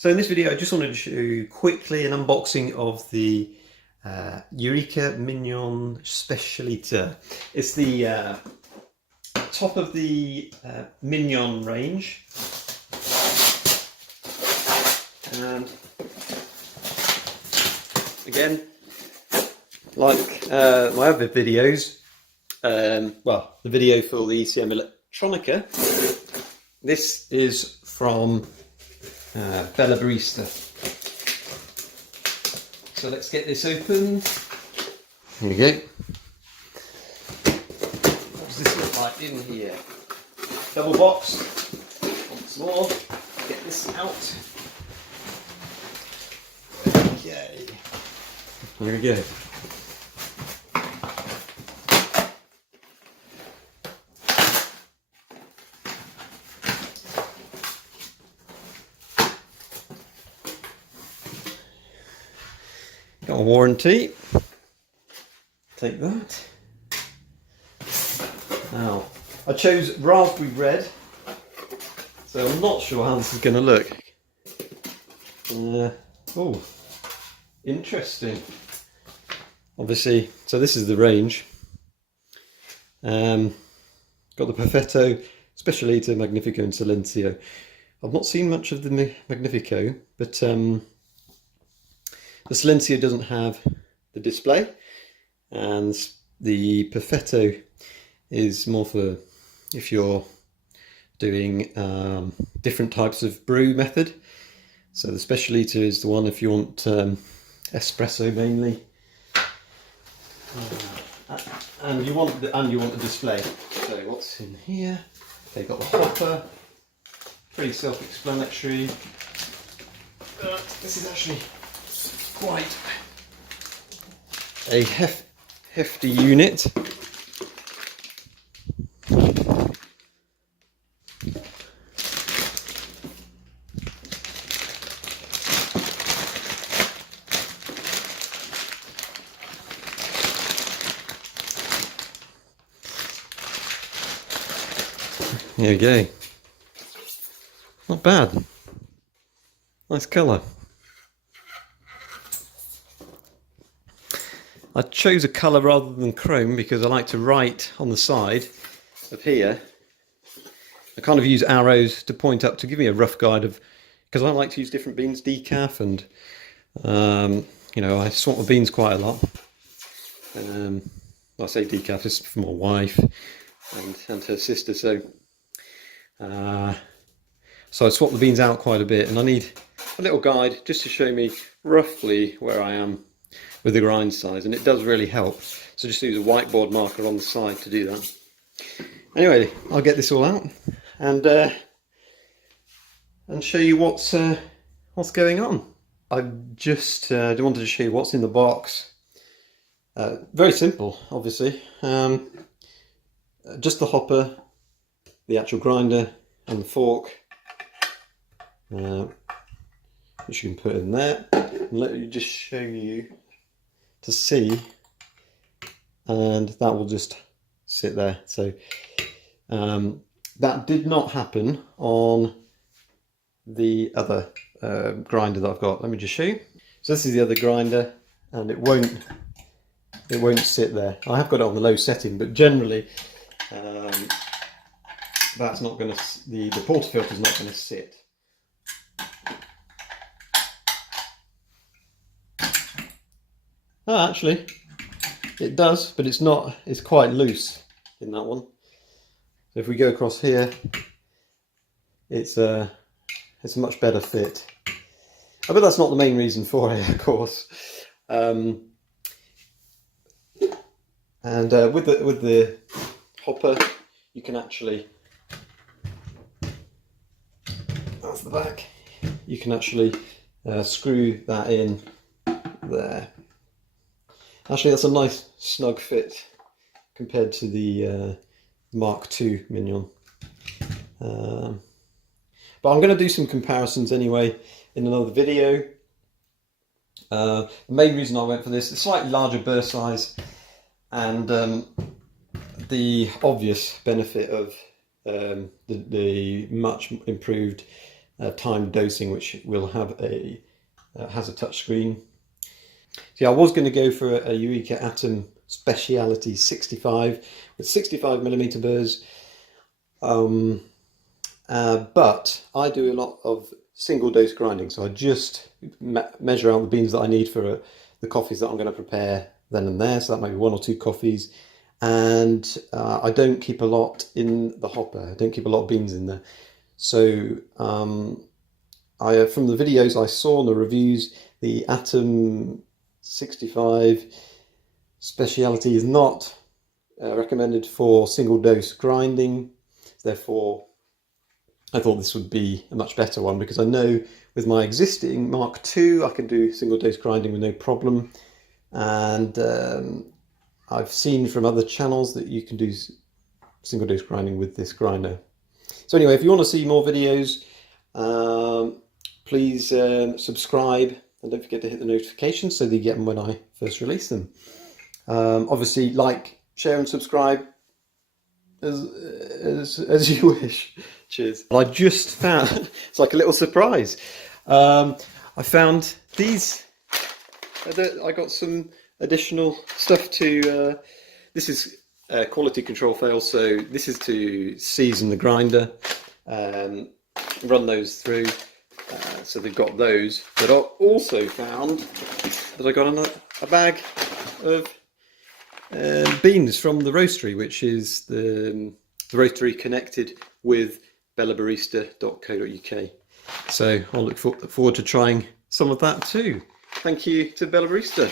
So in this video I just wanted to show you quickly an unboxing of the Eureka Mignon Specialita. It's the top of the Mignon range, and again, like my other videos, well, the video for the ECM Electronica, this is from Bella Barista. So let's get this open. Here we go. What does this look like in here? Double box. Once more. Get this out. Okay. Here we go. Got a warranty. Take that. Now, I chose raspberry red, so I'm not sure how this is going to look. Oh, interesting. Obviously, so this is the range. Got the Perfetto, Specialita, Magnifico and Silenzio. I've not seen much of the Magnifico, but the Silenzio doesn't have the display, and the Perfetto is more for if you're doing different types of brew method. So the Specialita is the one if you want espresso mainly, and you want the display. So what's in here? They've got the hopper, pretty self-explanatory. This is actually quite a hefty unit. There we go. Not bad. Nice colour. I chose a colour rather than chrome because I like to write on the side of here. I kind of use arrows to point up to give me a rough guide of, because I like to use different beans, decaf, and you know, I swap my beans quite a lot. I say decaf is for my wife and her sister, so I swap the beans out quite a bit, and I need a little guide just to show me roughly where I am with the grind size, and it does really help. So just use a whiteboard marker on the side to do that. Anyway, I'll get this all out and show you what's going on. I just wanted to show you what's in the box. Very simple, obviously. Just the hopper, the actual grinder, and the fork, which you can put in there. And let me just show you to see, and that will just sit there. So that did not happen on the other grinder that I've got. Let me just show you. So this is the other grinder, and it won't sit there. I have got it on the low setting, but generally that's not going to, the portafilter is not going to sit. Oh, actually, it does, but it's not. It's quite loose in that one. So if we go across here, it's a much better fit. But that's not the main reason for it, of course. And with the hopper, you can actually, that's the back. You can actually screw that in there. Actually, that's a nice snug fit compared to the Mark II Mignon. But I'm going to do some comparisons anyway in another video. The main reason I went for this, it's slightly larger burst size, and the obvious benefit of the much improved timed dosing, which will have a has a touch screen. So yeah, I was going to go for a Eureka Atom Speciality 65 with 65mm burrs, but I do a lot of single dose grinding, so I just measure out the beans that I need for the coffees that I'm going to prepare then and there, so that might be 1 or 2 coffees, and I don't keep a lot in the hopper. I don't keep a lot of beans in there. So from the videos I saw and the reviews, the Atom 65 Speciality is not recommended for single dose grinding. Therefore, I thought this would be a much better one, because I know with my existing Mark II I can do single dose grinding with no problem, and I've seen from other channels that you can do single dose grinding with this grinder. So anyway, if you want to see more videos, please subscribe, and don't forget to hit the notifications so that you get them when I first release them. Obviously, like, share and subscribe as you wish. Cheers. I just found, it's like a little surprise, I found these. I got some additional stuff to, this is quality control fail, so this is to season the grinder, run those through, so they've got those. But I also found that I got a bag of beans from the roastery, which is the roastery connected with bellabarista.co.uk. So I'll look forward to trying some of that too. Thank you to Bella Barista.